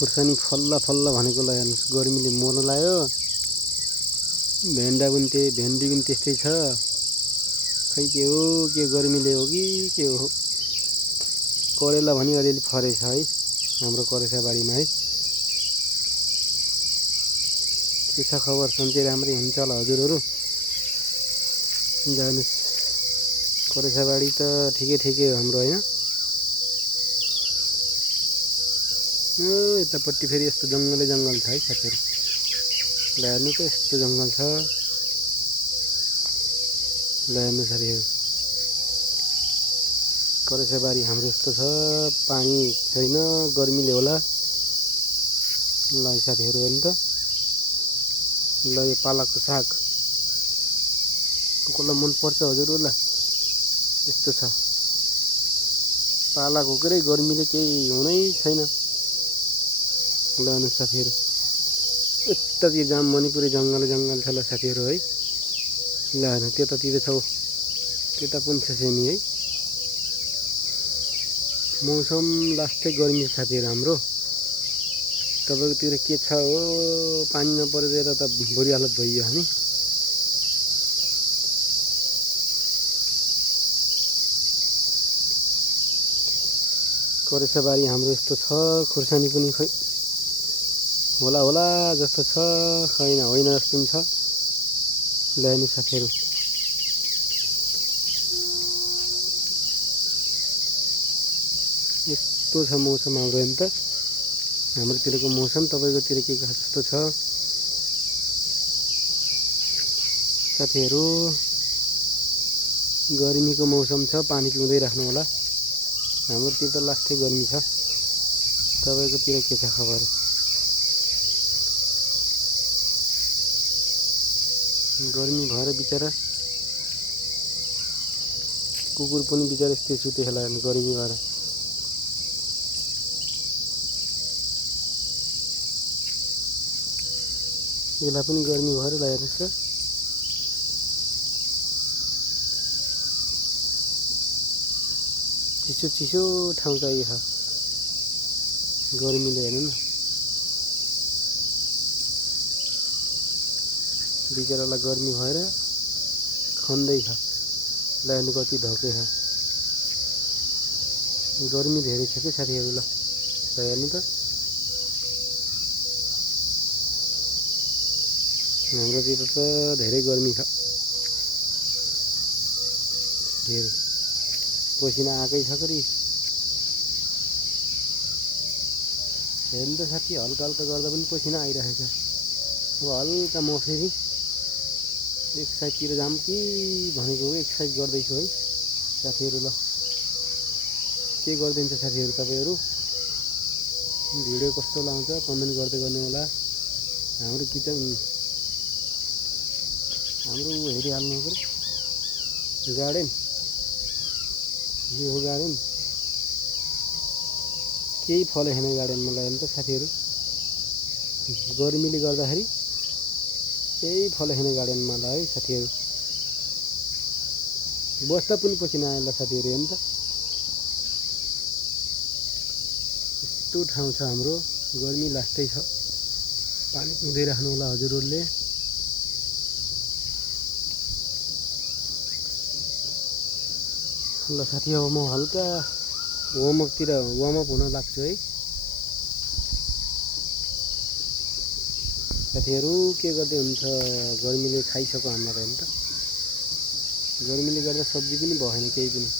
खुर्सानी फल्ला फल्ला भनेको ल हेर्नुहोस् गर्मीले मर्न लाग्यो। भेन्डी पनि त्यस्तै छ। खै के हो, के गर्मीले हो कि के हो। करेला पनि अलिअलि फरेछ है हाम्रो करेसा बारीमा है। के छ खबर, सन्चै राम्रै हुन्छ होला हजुरहरू। जानुहोस् करेसा बारी त ठिकै हो हाम्रो होइन। यतापट्टि फेरि यस्तो जङ्गल छ है साथीहरू। ल हेर्नु त यस्तो जङ्गल छ। ल हेर्नु साथीहरू करेसा बारी हाम्रो यस्तो छ। पानी छैन, गर्मीले होला। ल साथीहरू हेर्नु त। ल यो पालकको साग कसलाई मन पर्छ हजुरहरूलाई। यस्तो छ पालक हो के गर्मीले केही हुनै छैन। ल हेर्नु साथीहरू यतातिर मणिपुरी जङ्गल छ ल साथीहरू है। ल हेर्नु त्यतातिर छ, त्यता पनि छ सेमी है। मौसम लास्टै गर्मी छ साथीहरू हाम्रो। तपाईँकोतिर के छ हो, पानी नपरेर त बुरी हालत भइयो हामी। करेसा बारी हाम्रो यस्तो छ। खुर्सानी पनि खै होला जस्तो छ, होइन जस्तो पनि छ। ल हेर्नु साथीहरू यस्तो छ मौसम हाम्रो हेर्नु त। हाम्रोतिरको मौसम तपाईँकोतिर के कस्तो छ साथीहरू। गर्मीको मौसम छ, पानी पिउँदै राख्नु होला। हाम्रोतिर त लास्टै गर्मी छ। तपाईँकोतिर के छ खबर। गर्मी भएर बिचरा कुकुर पनि बिचरा यस्तै सुते होला गर्मी भएर। यसलाई पनि गर्मी भएर ल हेर्नुहोस् त। चिसो ठाउँ चाहिँ छ गर्मीले हेर्नु न। बिचरालाई गर्मी भएर खन्दैछ। ल हेर्नु कति धोकै छ। गर्मी धेरै छ कि साथीहरू। ल हेर्नु त हाम्रोतिर त धेरै गर्मी छ। धेरै पसिना आएकै छ करी। हेर्नु त साथी हल्का गर्दा पनि पसिना आइरहेको छ। अब हल्का म फेरि एक साइडतिर जाम कि भनेको हो, एक्सर्साइज गर्दैछु है साथीहरू। ल के गरिदिन्छ साथीहरू तपाईँहरू। भिडियो कस्तो लाउँछ कमेन्ट गर्दै गर्नु होला। हाम्रो किचन हाम्रो हेरिहाल्नु हो कि गार्डन यो हो गार्डन। केही फले छैन गार्डनमा। ल हेर्नु त साथीहरू गर्मीले गर्दाखेरि केही फले छैन गार्डनमा। ल है साथीहरू बस्दा पनि पसिना आयो। ल साथीहरू हेर्नु त यस्तो ठाउँ छ हाम्रो। गर्मी लास्टै छ, पानी पिउँदै राख्नु होला हजुरहरूले। ल साथी अब म हल्का वार्मअप हुन लाग्छु है साथीहरू। के गर्दै हुन्छ, गर्मीले खाइसक्यो हामीलाई हेर्नु त। गर्मीले गर्दा सब्जी पनि भएन केही पनि।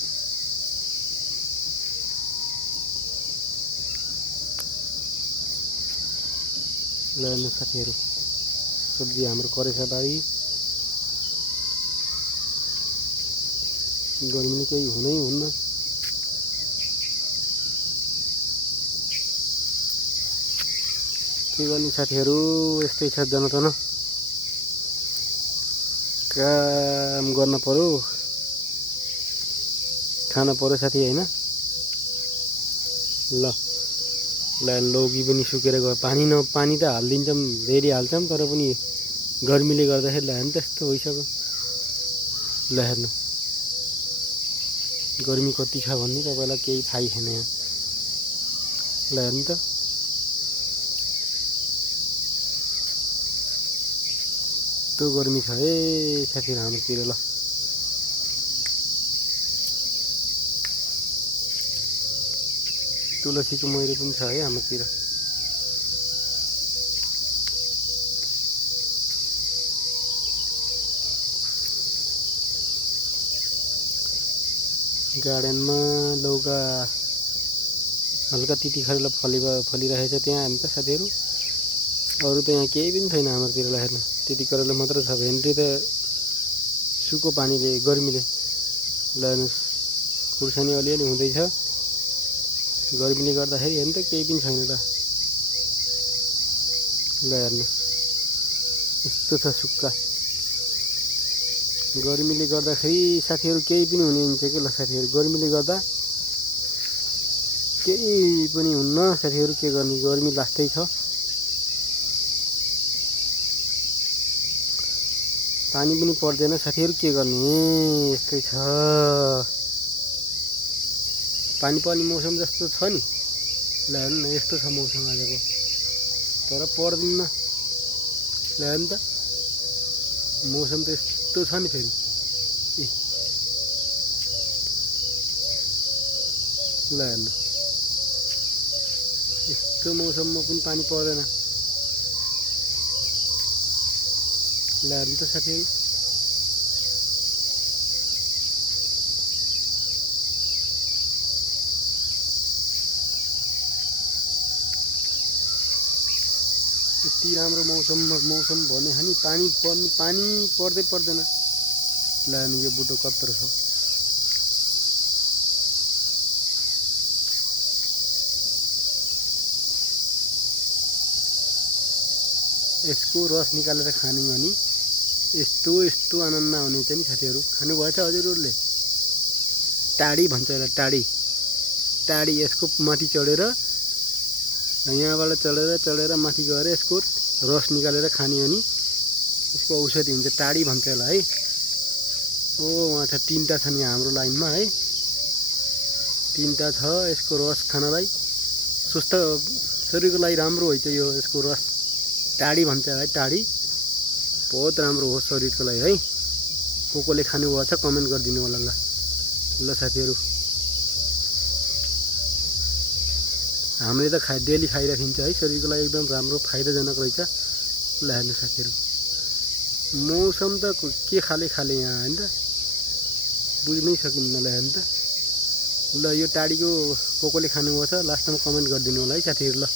ल हेर्नु साथीहरू सब्जी हाम्रो करेसा बारी। गर्मीले केही हुनै हुन्न। के गर्ने साथीहरू, यस्तै छ जनतन। काम गर्न पर्यो, खान पर्यो साथी होइन। ल लौकी पनि सुकेर गयो। पानी त हालिदिन्छौँ, धेरै हाल्छौँ, तर पनि गर्मीले गर्दाखेरि ल हेर्नु त्यस्तो भइसक्यो। ल हेर्नु गर्मी कति छ भन्ने तपाईँलाई केही थाहै छैन यहाँ। ल हेर्नु त यस्तो गर्मी छ है साथीहरु हाम्रोतिर। ल तुलसीको मैरो पनि छ है हाम्रोतिर। गार्डनमा लौका हल्का तितिखरेला फलिरहेछ त्यहाँ हेर्नु त साथीहरु। अरु त यहाँ केही पनि छैन हाम्रोतिर। ल हेर्नु त्यति करेला मात्र छ। भेन्डी त सुको पानीले गर्मीले ल हेर्नुस् खुर्सानी अलिअलि हुँदैछ। गर्मीले गर्दाखेरि हेर्नु त केही पनि छैन। ल हेर्नु यस्तो छ सुक्खा। गर्मीले गर्दाखेरि साथीहरु केही पनि हुने हुन्छ के। ल साथीहरु गर्मीले गर्दा केही पनि हुन्न साथीहरु। के गर्ने गर्मी लास्टै छ। पानी पनि पर्दैन साथीहरु के गर्ने यस्तै छ। पानी पर्ने मौसम जस्तो छ नि। ल हेर्नु न यस्तो छ मौसम आजको। तर पर्दैन। ल हेर्नु त मौसम त यस्तो छ नि फेरि। ल हेर्नु यस्तो मौसममा पनि पानी पर्दैन। ल हेर्नु त साथीहरु यति राम्रो मौसम भने नि पानी पर्दै पर्दैन। ल हेर्नु यो बुटो कत्रो छ। यसको रस निकालेर खाने भने यस्तो आनन्द आउने चाहिँ नि साथीहरु। खानु भएछ हजुरहरुले? टाडी भन्छ यसलाई टाडी। यसको माथि चढेर यहाँबाट चढेर माथि गएर यसको रस निकालेर खाने हो नि यसको औषधि हुन्छ। टाडी भन्छ यसलाई है। ओ वहाँ छ तीनटा छन् यहाँ हाम्रो लाइनमा है। तीनटा छ यसको रस खानलाई स्वस्थ शरीरको लागि राम्रो हो यो यसको रस। टाडी भन्छ है टाडी। बहुत राम्रो हो शरीरको लागि है। कोले खानु भएछ कमेन्ट गरिदिनु होला। ल साथीहरु हामीले त डेली खाइराखिन्छ है। शरीरको लागि एकदम राम्रो फाइदाजनक रहेछ। ल हेर्नु साथीहरु मौसम त के खाले यहाँ हैन त बुझ्नै सकिन्न। ल हेर्नु त। ल यो टाडीको कोले खानु भएछ लास्टमा कमेन्ट गरिदिनु होला है साथीहरु। ल